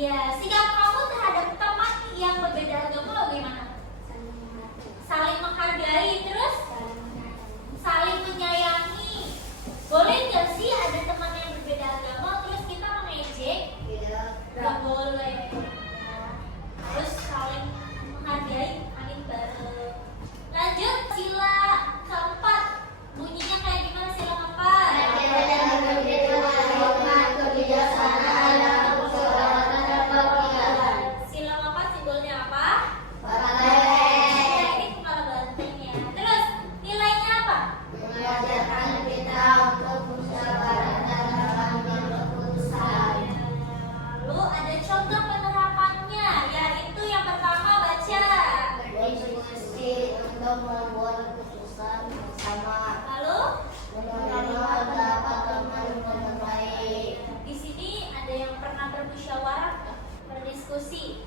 Ya, sikap kamu terhadap teman yang berbeda agama bagaimana? Saling menghargai, terus saling menyayangi. Boleh nggak sih ada teman yang berbeda agama terus kita mengejek? Nggak boleh. Harus saling menghargai, amin bareng. membuat keputusan bersama. Lalu Menerima pendapat teman dengan baik. di sini ada yang pernah bermusyawarah nggak? Berdiskusi.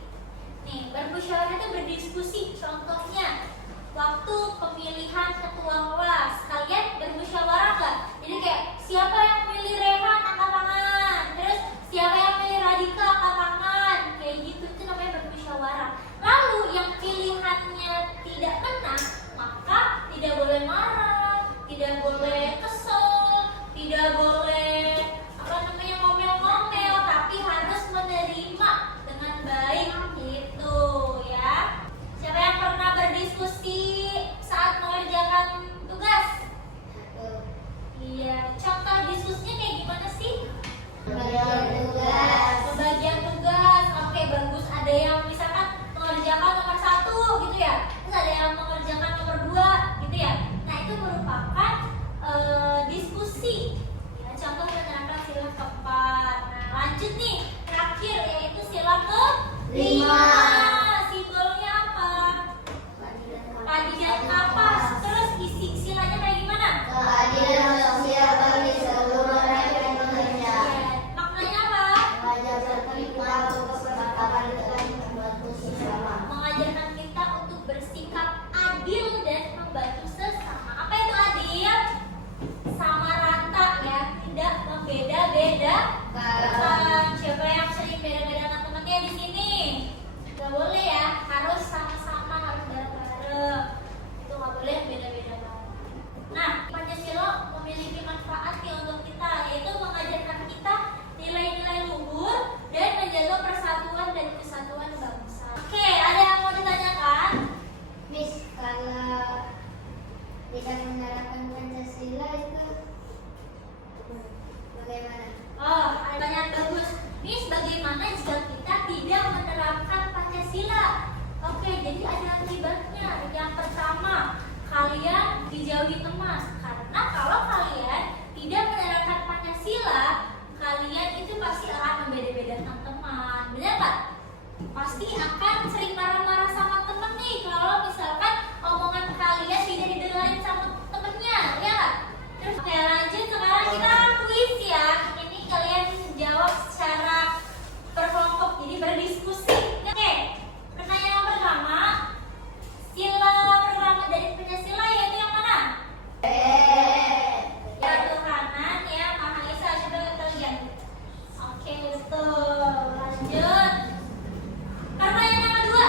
Nih, bermusyawarah itu berdiskusi. Contohnya waktu pemilihan ketua kelas, kalian bermusyawarah nggak? Jadi kayak siapa yang milih Rehan angkat tangan, terus siapa yang milih Radika angkat tangan, kayak gitu, itu namanya bermusyawarah. Lalu yang pilihannya tidak menang, maka tidak boleh marah, tidak boleh kesel, tidak boleh ngomel-ngomel, tapi harus menerima dengan baik gitu ya. Siapa yang pernah berdiskusi saat mengerjakan tugas? Iya, contoh diskusinya kayak gimana sih? Pembagian tugas. Pembagian tugas, oke bagus. Ada yang misalkan mengerjakan nomor 1 gitu ya, terus ada yang mengerjakan nomor 2 gitu ya. Nah itu merupakan diskusi. Ya, contoh menerapkan sila keempat. Nah lanjut nih, terakhir yaitu sila kelima. Simbolnya apa? Keadilan kapas. Terus isi silanya kayak gimana? Keadilan sosial bagi seluruh rakyat Indonesia. Maknanya apa? Mengajarkan kita untuk bersahabat dan membantu sesama. Mengajarkan kita untuk bersikap adil dan membantu sesama. Apa itu adil? Sama rata ya, tidak membeda-bedakan. Siapa yang sering beda-bedakan temannya di sini? Gak boleh ya, harus sama-sama, harus bareng-bareng. Itu gak boleh beda-bedakan. Nah, Pancasila memiliki manfaat nih untuk kita, yaitu mengajarkan kita nilai-nilai luhur dan menjaga persatuan dan kesatuan bangsa. Oke, ada yang mau ditanyakan? Miss, kalau tidak menerapkan Pancasila itu bagaimana? Oh, pertanyaan bagus. Miss, bagaimana jika kita tidak menerapkan Pancasila? Oke, jadi ada akibatnya. Yang pertama, kalian dijauhi teman. Karena kalau kalian tidak menerapkan Pancasila, kalian itu pasti akan membeda-bedakan teman. Benar nggak? Pasti akan sering marah-marah sama temen nih kalau misalkan omongan kalian tidak didengarin sama temennya, ya nggak? Terus oke, lanjut sekarang kita kuis ya. Ini kalian jawab secara berkelompok, jadi berdiskusi. Oke, pertanyaan yang pertama, sila pertama dari Pancasila yaitu yang mana? Ketuhanan yang Maha Esa. Coba kita lihat. Oke, betul. Lanjut. Pertanyaan yang kedua,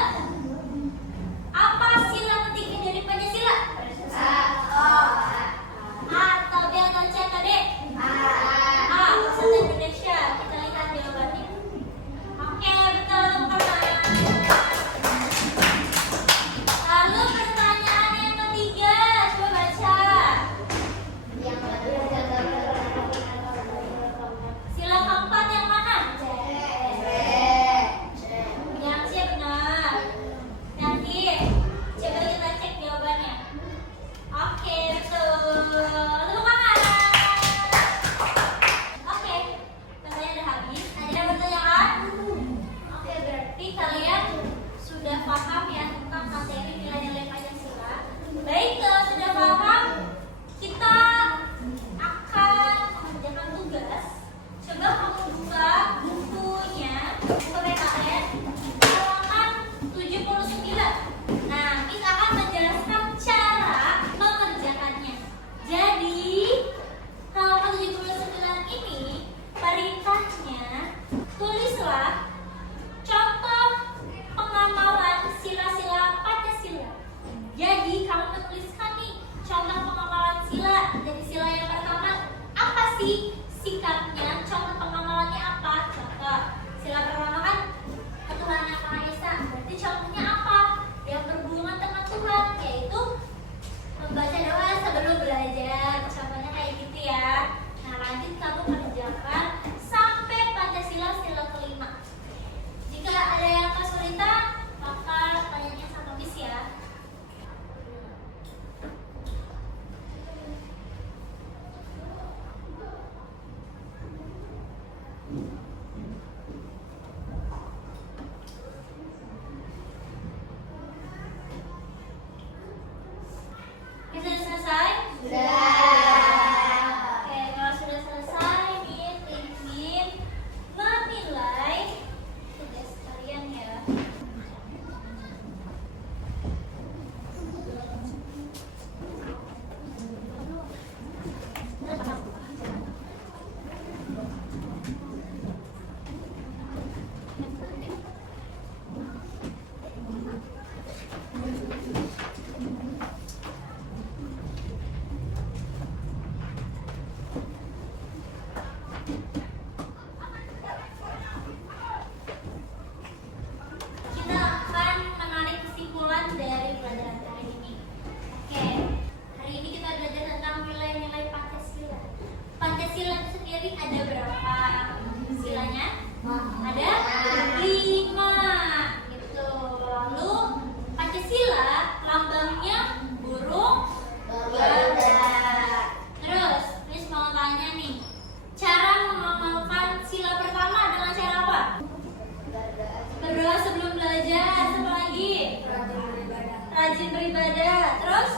rajin beribadah, terus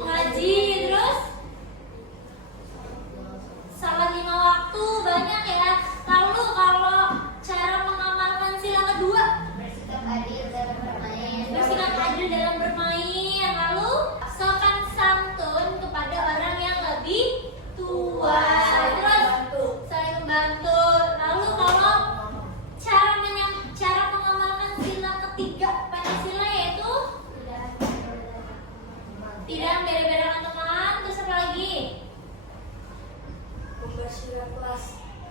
mengaji, terus salat 5 waktu, banyak ya. Lalu kalau cara mengamalkan sila kedua, bersikap adil dalam bermain. bersikap adil dalam bermain. Lalu sopan santun kepada orang yang lebih tua. Terus saling membantu. Lalu kalau cara mengamalkan sila ketiga Pancasila yaitu tidak beda-bedakan teman. Terus apa lagi?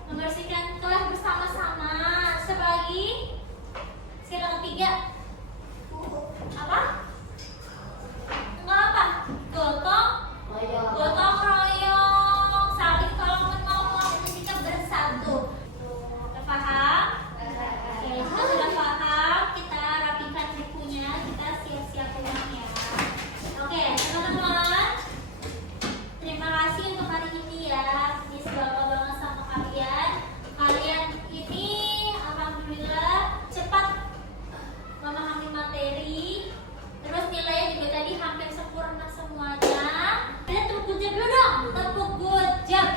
Membersihkan kelas bersama-sama. Siapa lagi? Sila ketiga apa? Enggak apa? Gotong royong, saling tolong menolong, itu sikap bersatu. Udah paham? Oke, kita sudah paham. Kita rapikan bukunya, kita siap-siap pulangnya. Oke, teman-teman. Terima kasih untuk hari ini ya. Miss bangga banget sama kalian. Kalian ini alhamdulillah cepat memahami materi. Terus nilainya juga tadi hampir sempurna semuanya. Kita tepuk good job dulu dong. Tepuk good job.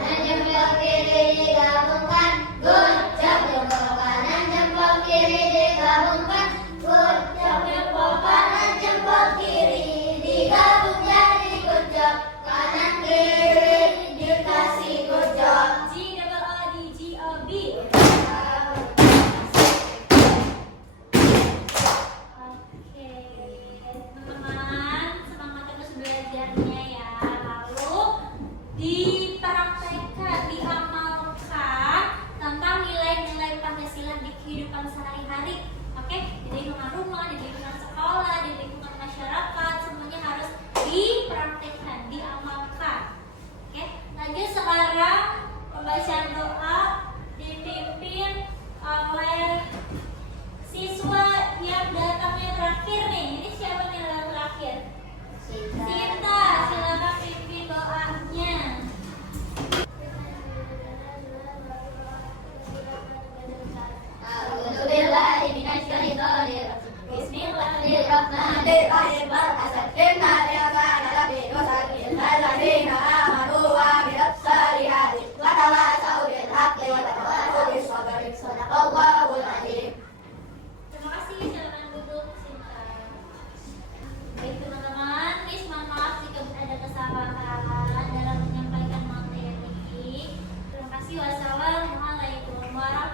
Kanan jempol kiri digabungkan, good job. Jempol kanan jempol kiri digabungkan, good job. Jempol kanan jempol kiri digabung jadi good job. Kanan kiri dikasih good job. G-O-O-D-G-O-B. Oke, teman-teman, semangat terus belajarnya ya. Lalu dipraktekkan, diamalkan tentang nilai-nilai Pancasila di kehidupan sehari-hari. Oke, di lingkungan rumah, di lingkungan sekolah, di lingkungan masyarakat, semuanya harus dipraktekkan, diamalkan. Oke, lanjut sekarang pembacaan doa dipimpin oleh siswa yang datangnya terakhir nih. Ini siapa nih yang datang terakhir? Sinta, silakan pimpin doanya. Terima kasih, silakan duduk Sinta. Baik teman-teman, Miss mohon maaf jika ada kesalahan dalam menyampaikan materi. Terima kasih. Wassalamualaikum warahmatullahi